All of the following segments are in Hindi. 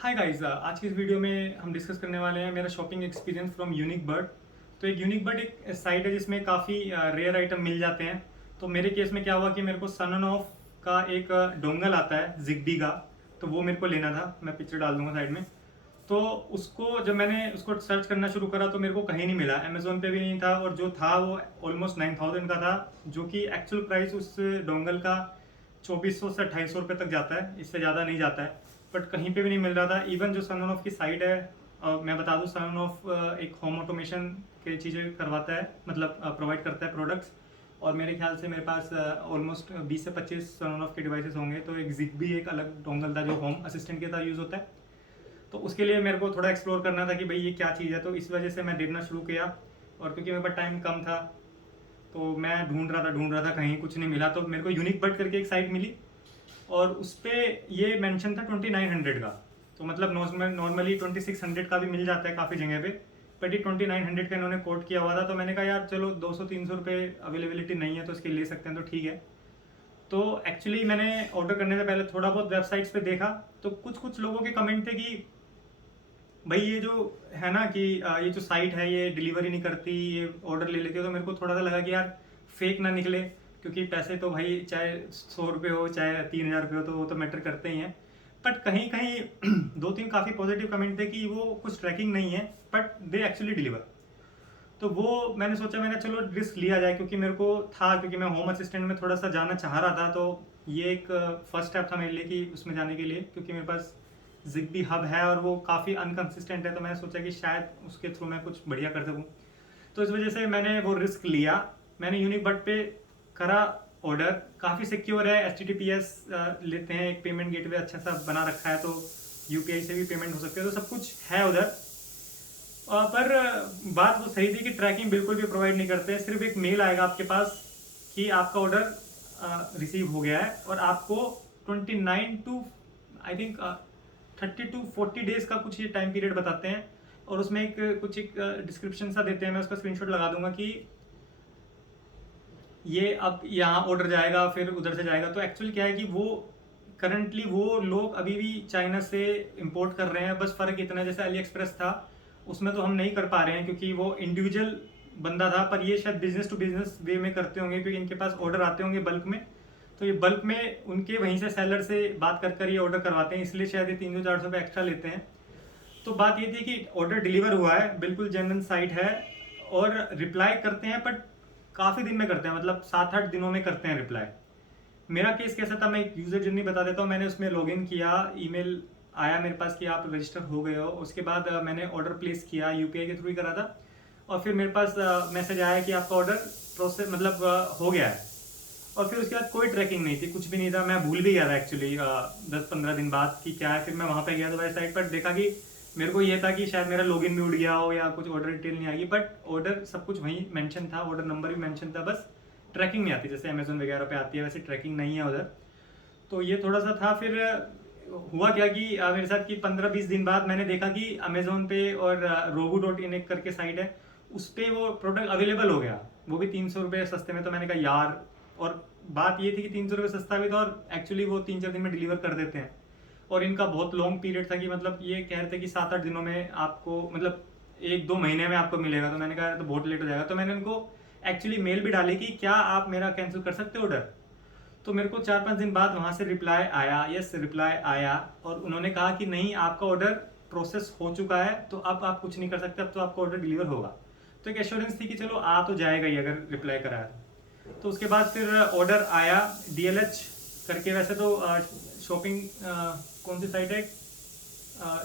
हाय गाइस, आज की इस वीडियो में हम डिस्कस करने वाले हैं मेरा shopping experience from unique bird. तो एक यूनिक बर्ड एक साइट है जिसमें काफ़ी रेयर आइटम मिल जाते हैं। तो मेरे केस में क्या हुआ कि मेरे को सन ऑफ का एक डोंगल आता है जिग्बी का, तो वो मेरे को लेना था। मैं पिक्चर डाल दूंगा साइड में। तो उसको जब मैंने उसको सर्च करना शुरू करा तो मेरे को कहीं नहीं मिला, अमेजोन पे भी नहीं था, और जो था वो ऑलमोस्ट 9000 का था, जो कि एक्चुअल प्राइस उस डोंगल का 2400 से 2800 रुपये तक जाता है, इससे ज़्यादा नहीं जाता है। बट कहीं पे भी नहीं मिल रहा था। इवन जो सन ऑफ की साइट है, मैं बता दूं, सन ऑफ एक होम ऑटोमेशन की चीज़ें करवाता है, मतलब प्रोवाइड करता है प्रोडक्ट्स। और मेरे ख्याल से मेरे पास ऑलमोस्ट 20 से 25 सन ऑफ के डिवाइसेस होंगे। तो एक जिग्बी एक अलग डोंगल था जो होम असिस्टेंट के साथ यूज़ होता है। तो उसके लिए मेरे को थोड़ा एक्सप्लोर करना था कि भाई ये क्या चीज़ है, तो इस वजह से मैं देखना शुरू किया। और क्योंकि मेरे पास टाइम कम था तो मैं ढूंढ रहा था, कहीं कुछ नहीं मिला। तो मेरे को यूनिक बट करके एक साइट मिली, और उस पर ये मेंशन था 2900 का। तो मतलब नॉर्मली 2600 का भी मिल जाता है काफ़ी जगह पे, बट ये 2900 का इन्होंने कोट किया हुआ था। तो मैंने कहा यार चलो 200-300 रुपये अवेलेबिलिटी नहीं है तो इसके ले सकते हैं, तो ठीक है। तो एक्चुअली मैंने ऑर्डर करने से पहले थोड़ा बहुत वेबसाइट्स पे देखा, तो कुछ कुछ लोगों के कमेंट थे कि भाई ये जो है ना कि ये जो साइट है ये डिलीवरी नहीं करती, ये ऑर्डर ले लेती है। तो मेरे को थोड़ा सा लगा कि यार फेक ना निकले, क्योंकि पैसे तो भाई चाहे 100 रुपये हो चाहे 3000 रुपये हो तो वो तो मैटर करते ही हैं। बट कहीं कहीं दो तीन काफ़ी पॉजिटिव कमेंट थे कि वो कुछ ट्रैकिंग नहीं है, बट दे एक्चुअली डिलीवर। तो वो मैंने सोचा, मैंने चलो रिस्क लिया जाए, क्योंकि मेरे को था, क्योंकि मैं होम असिस्टेंट में थोड़ा सा जाना चाह रहा था। तो ये एक फर्स्ट स्टेप था मेरे लिए कि उसमें जाने के लिए, क्योंकि मेरे पास जिग्बी हब है और वो काफ़ी अनकंसिस्टेंट है। तो मैंने सोचा कि शायद उसके थ्रू मैं कुछ बढ़िया कर सकूँ। तो इस वजह से मैंने वो रिस्क लिया। मैंने यूनिक बट पे करा ऑर्डर। काफ़ी सिक्योर है, एच लेते हैं, एक पेमेंट गेटवे अच्छा सा बना रखा है, तो यूपीआई से भी पेमेंट हो सकती है, तो सब कुछ है उधर। पर बात वो सही थी कि ट्रैकिंग बिल्कुल भी प्रोवाइड नहीं करते हैं। सिर्फ एक मेल आएगा आपके पास कि आपका ऑर्डर रिसीव हो गया है, और आपको 29 to I think 30 to 40 days का कुछ ये टाइम पीरियड बताते हैं। और उसमें एक डिस्क्रिप्शन सा देते हैं, मैं उसका स्क्रीनशॉट लगा दूंगा कि ये अब यहाँ ऑर्डर जाएगा फिर उधर से जाएगा। तो एक्चुअली क्या है कि वो करंटली वो लोग अभी भी चाइना से इंपोर्ट कर रहे हैं। बस फ़र्क इतना है, जैसे अली एक्सप्रेस था उसमें तो हम नहीं कर पा रहे हैं क्योंकि वो इंडिविजुअल बंदा था, पर ये शायद बिजनेस टू बिजनेस वे में करते होंगे, क्योंकि इनके पास ऑर्डर आते होंगे बल्क में। तो ये बल्क में उनके वहीं से सेलर से बात कर कर ये ऑर्डर करवाते हैं, इसलिए शायद ये 300-400 एक्स्ट्रा लेते हैं। तो बात ये थी कि ऑर्डर डिलीवर हुआ है, बिल्कुल जेन्युइन साइट है, और रिप्लाई करते हैं, बट काफ़ी दिन में करते हैं, मतलब 7-8 दिनों में करते हैं रिप्लाई। मेरा केस कैसा था, मैं एक यूज़र जर्नी बता देता हूँ। मैंने उसमें लॉगिन किया, ईमेल आया मेरे पास कि आप रजिस्टर हो गए हो। उसके बाद मैंने ऑर्डर प्लेस किया, यूपीआई के थ्रू ही करा था। और फिर मेरे पास मैसेज आया कि आपका ऑर्डर प्रोसेस मतलब हो गया है। और फिर उसके बाद कोई ट्रैकिंग नहीं थी, कुछ भी नहीं था। मैं भूल भी गया था एक्चुअली 10-15 दिन बाद कि क्या है। फिर मैं वहाँ पे गया तो वेबसाइट पर देखा कि मेरे को ये था कि शायद मेरा लॉगिन भी उड़ गया हो या कुछ ऑर्डर डिटेल नहीं आएगी, बट ऑर्डर सब कुछ वहीं मेंशन था, ऑर्डर नंबर भी मेंशन था, बस ट्रैकिंग नहीं आती जैसे अमेजोन वगैरह पे आती है, वैसे ट्रैकिंग नहीं है उधर। तो ये थोड़ा सा था। फिर हुआ क्या कि मेरे साथ कि 15-20 दिन बाद मैंने देखा कि अमेजोन पे और robu.in एक करके साइट है, उस पर वो प्रोडक्ट अवेलेबल हो गया, वो भी 300 रुपये सस्ते में। तो मैंने कहा यार, और बात ये थी कि 300 रुपये सस्ता भी था, और एक्चुअली वो 3-4 दिन में डिलीवर कर देते हैं। और इनका बहुत लॉन्ग पीरियड था कि मतलब ये कह रहे थे कि 7-8 दिनों में आपको, मतलब 1-2 महीने में आपको मिलेगा। तो मैंने कहा तो बहुत लेट हो जाएगा। तो मैंने उनको एक्चुअली मेल भी डाली कि क्या आप मेरा कैंसिल कर सकते हो ऑर्डर। तो मेरे को 4-5 दिन बाद वहाँ से रिप्लाई आया, यस रिप्लाई आया, और उन्होंने कहा कि नहीं, आपका ऑर्डर प्रोसेस हो चुका है, तो अब आप कुछ नहीं कर सकते, अब तो आपका ऑर्डर डिलीवर होगा। तो एक एश्योरेंस थी कि चलो आ तो जाएगा ही अगर रिप्लाई कराया तो। उसके बाद फिर ऑर्डर आया डीएलएच करके। वैसे तो शॉपिंग कौन सी साइट है,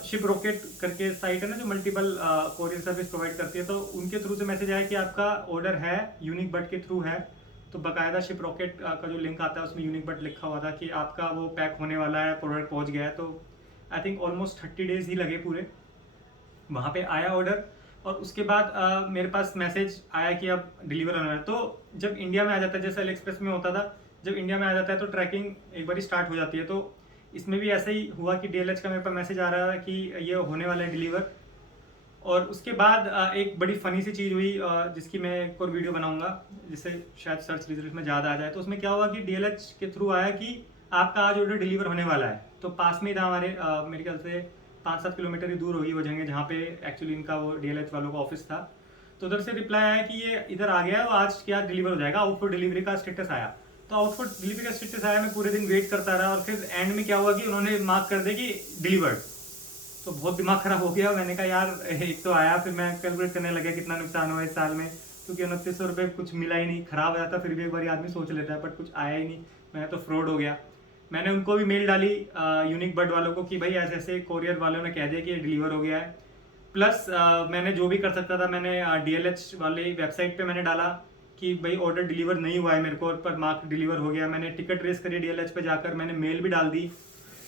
शिप रॉकेट करके साइट है ना, जो मल्टीपल कोरियर सर्विस प्रोवाइड करती है। तो उनके थ्रू से मैसेज आया कि आपका ऑर्डर है, यूनिक बट के थ्रू है। तो बाकायदा शिप रॉकेट का जो लिंक आता है उसमें यूनिक बट लिखा हुआ था कि आपका वो पैक होने वाला है, प्रोडक्ट पहुंच गया है। तो आई थिंक ऑलमोस्ट 30 डेज ही लगे पूरे। वहाँ पे आया ऑर्डर, और उसके बाद मेरे पास मैसेज आया कि अब डिलीवर होने वाला है। तो जब इंडिया में आ जाता है, जैसे अली एक्सप्रेस में होता था, जब इंडिया में आ जाता है तो ट्रैकिंग एक बार स्टार्ट हो जाती है। तो इसमें भी ऐसा ही हुआ कि डीएलएच का मेरे पास मैसेज आ रहा है कि ये होने वाला है डिलीवर। और उसके बाद एक बड़ी फनी सी चीज़ हुई, जिसकी मैं एक और वीडियो बनाऊंगा, जिससे शायद सर्च रिजल्ट में ज़्यादा आ जाए। तो उसमें क्या हुआ कि डीएलएच के थ्रू आया कि आपका आज ऑर्डर डिलीवर होने वाला है। तो पास में ही था हमारे, मेरे ख्याल से 5-7 किलोमीटर ही दूर होगी वो जगह जहाँ पे एक्चुअली इनका वो DLH वालों का ऑफिस था। तो उधर से रिप्लाई आया कि ये इधर आ गया है, आज क्या डिलीवर हो जाएगा, आउट फॉर डिलीवरी का स्टेटस आया। तो आउट फॉर डिलीवरी का स्टेटस आया, मैं पूरे दिन वेट करता रहा और फिर एंड में क्या हुआ कि उन्होंने मार्क कर दिया कि डिलीवर्ड। तो बहुत दिमाग खराब हो गया। मैंने कहा यार एक तो आया, फिर मैं कैलकुलेट करने लगा कितना नुकसान हुआ इस साल में, क्योंकि 2900 रुपये कुछ मिला ही नहीं। खराब हो जाता फिर भी एक बार आदमी सोच लेता है, बट कुछ आया ही नहीं। मैंने तो फ्रॉड हो गया। मैंने उनको भी मेल डाली यूनिक बर्ड वालों को कि भाई ऐसे ऐसे कोरियर वालों ने कह दिया कि ये डिलीवर हो गया है। प्लस मैंने जो भी कर सकता था, मैंने DLH वाले वेबसाइट पे मैंने डाला कि भाई ऑर्डर डिलीवर नहीं हुआ है मेरे को, पर मार्क डिलीवर हो गया। मैंने टिकट रेस करी DLH पे जाकर, मैंने मेल भी डाल दी।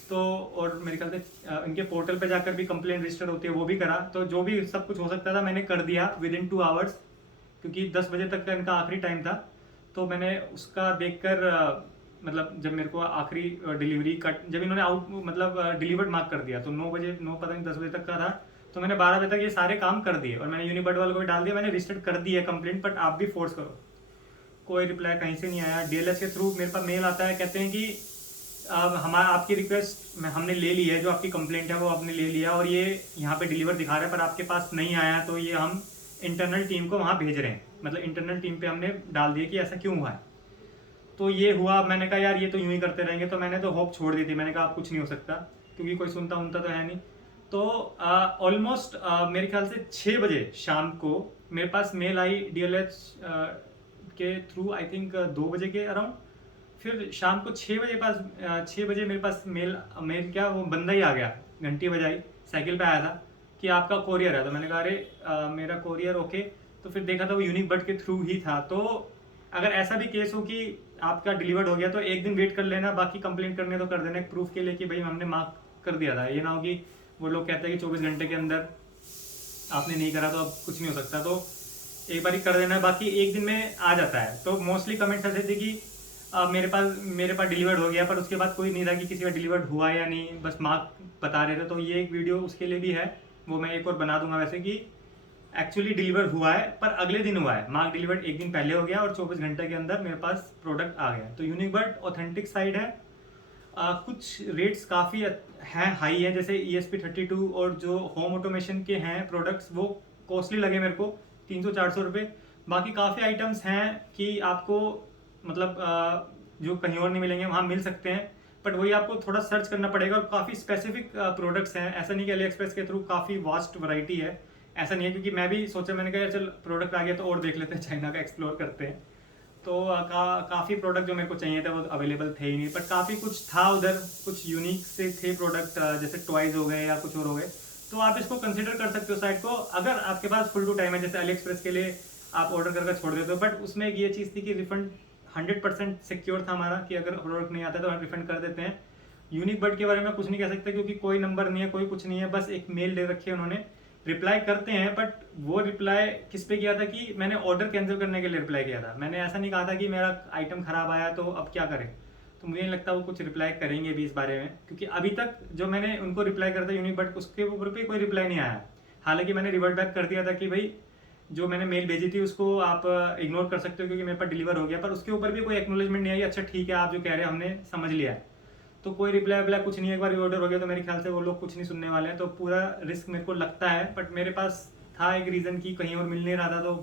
तो और मेरे ख्याल से इनके पोर्टल पे जाकर भी कंप्लेंट रजिस्टर होती है, वो भी करा। तो जो भी सब कुछ हो सकता था मैंने कर दिया विद इन 2 आवर्स, क्योंकि 10 बजे तक का इनका आखिरी टाइम था। तो मैंने उसका देखकर मतलब जब मेरे को आखिरी डिलीवरी कट, जब इन्होंने आउट मतलब डिलीवर्ड मार्क कर दिया, तो 9 बजे 9 पता नहीं 10 बजे तक का था। तो मैंने 12 बजे तक ये सारे काम कर दिए और मैंने यूनिबर्ड वालों को भी डाल दिया, मैंने रजिस्टर कर दिया कंप्लेंट, बट आप भी फोर्स करो। कोई रिप्लाई कहीं से नहीं आया। DLH के थ्रू मेरे पास मेल आता है, कहते हैं कि अब हमारा आपकी रिक्वेस्ट में हमने ले ली है, जो आपकी कंप्लेंट है वो आपने ले लिया और ये यहाँ पे डिलीवर दिखा रहा है पर आपके पास नहीं आया, तो ये हम इंटरनल टीम को वहाँ भेज रहे हैं। मतलब इंटरनल टीम पे हमने डाल दिया कि ऐसा क्यों हुआ है। तो ये हुआ। मैंने कहा यार ये तो यूं ही करते रहेंगे, तो मैंने तो होप छोड़ दी थी। मैंने कहा अब कुछ नहीं हो सकता, क्योंकि कोई सुनता उनता तो है नहीं। तो ऑलमोस्ट मेरे ख्याल से 6 बजे शाम को मेरे पास मेल आई DLH के थ्रू, आई थिंक 2 बजे के अराउंड। फिर शाम को 6 बजे 6 बजे मेरे पास मेल क्या, वो बंदा ही आ गया, घंटी बजाई, साइकिल पे आया था कि आपका कोरियर है। तो मैंने कहा अरे मेरा कोरियर ओके। तो फिर देखा था वो यूनिक बर्ड के थ्रू ही था। तो अगर ऐसा भी केस हो कि आपका डिलीवर्ड हो गया, तो एक दिन वेट कर लेना, बाकी कंप्लेंट करने तो कर देना एक प्रूफ के लिए कि भाई हमने मार्क कर दिया था। ये ना हो कि वो लोग कहते हैं कि 24 घंटे के अंदर आपने नहीं करा तो अब कुछ नहीं हो सकता। तो एक बार ही कर देना, बाकी एक दिन में आ जाता है। तो मोस्टली कमेंट्स ऐसे थे कि मेरे पास डिलीवर्ड हो गया, पर उसके बाद कोई नहीं था कि किसी का डिलीवर्ड हुआ या नहीं, बस मार्क बता रहे थे। तो ये एक वीडियो उसके लिए भी है, वो मैं एक और बना दूंगा वैसे, कि एक्चुअली डिलीवर हुआ है पर अगले दिन हुआ है। मार्क डिलीवर्ड एक दिन पहले हो गया और 24 घंटे के अंदर मेरे पास प्रोडक्ट आ गया। तो यूनिक बर्ड ऑथेंटिक साइड है। कुछ रेट्स काफ़ी हैं, हाई है, जैसे ESP32 और जो होम ऑटोमेशन के हैं प्रोडक्ट्स, वो कॉस्टली लगे मेरे को, 300-400 रुपये। बाकी काफ़ी आइटम्स हैं कि आपको मतलब जो कहीं और नहीं मिलेंगे वहाँ मिल सकते हैं, बट वही आपको थोड़ा सर्च करना पड़ेगा। और काफ़ी स्पेसिफिक प्रोडक्ट्स हैं, ऐसा नहीं कि AliExpress के थ्रू काफ़ी वास्ट वैरायटी है, ऐसा नहीं है। क्योंकि मैं भी सोचा, मैंने कहा चल प्रोडक्ट आ गया तो और देख लेते हैं, चाइना का एक्सप्लोर करते हैं। तो काफ़ी प्रोडक्ट जो मेरे को चाहिए थे वो अवेलेबल थे ही नहीं, बट काफ़ी कुछ था उधर, कुछ यूनिक से थे प्रोडक्ट, जैसे टॉयज हो गए या कुछ और हो गए। तो आप इसको कंसिडर कर सकते हो साइट को, अगर आपके पास फुल टू टाइम है। जैसे AliExpress के लिए आप ऑर्डर करके छोड़ देते हो, बट उसमें एक ये चीज़ थी कि रिफंड 100% सिक्योर था हमारा, कि अगर प्रोडक्ट नहीं आता तो हम रिफंड कर देते हैं। यूनिक बर्ड के बारे में कुछ नहीं कह सकते, क्योंकि कोई नंबर नहीं है, कोई कुछ नहीं है, बस एक मेल दे रखी है उन्होंने। रिप्लाई करते हैं, बट वो रिप्लाई किस पे किया था कि मैंने ऑर्डर कैंसिल करने के लिए रिप्लाई किया था। मैंने ऐसा नहीं कहा था कि मेरा आइटम ख़राब आया तो अब क्या करें। तो मुझे नहीं लगता वो कुछ रिप्लाई करेंगे भी इस बारे में, क्योंकि अभी तक जो मैंने उनको रिप्लाई करता यूनिक बट उसके ऊपर भी कोई रिप्लाई नहीं आया। हालांकि मैंने रिवर्ट बैक कर दिया था कि भाई जो मैंने मेल भेजी थी उसको आप इग्नोर कर सकते हो क्योंकि मेरे पास डिलीवर हो गया, पर उसके ऊपर भी कोई एक्नोलेजमेंट नहीं आई। अच्छा ठीक है, आप जो कह रहे हैं हमने समझ लिया है। तो कोई रिप्लाई विप्लाई कुछ नहीं है। एक बार ऑर्डर हो गया तो मेरे ख्याल से वो लोग कुछ नहीं सुनने वाले हैं। तो पूरा रिस्क मेरे को लगता है, बट मेरे पास था एक रीज़न कि कहीं और मिल नहीं रहा था, तो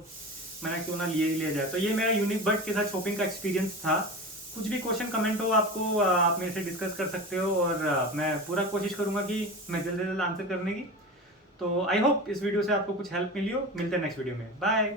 मैंने क्यों ना लिए ही लिया जाए। तो ये मेरा यूनिक बर्ड के साथ शॉपिंग का एक्सपीरियंस था। कुछ भी क्वेश्चन कमेंट हो आपको, आप मेरे से डिस्कस कर सकते हो, और मैं पूरा कोशिश करूँगा कि मैं जल्द से जल्द आंसर करने की। तो आई होप इस वीडियो से आपको कुछ हेल्प मिली हो। मिलते हैं नेक्स्ट वीडियो में, बाय।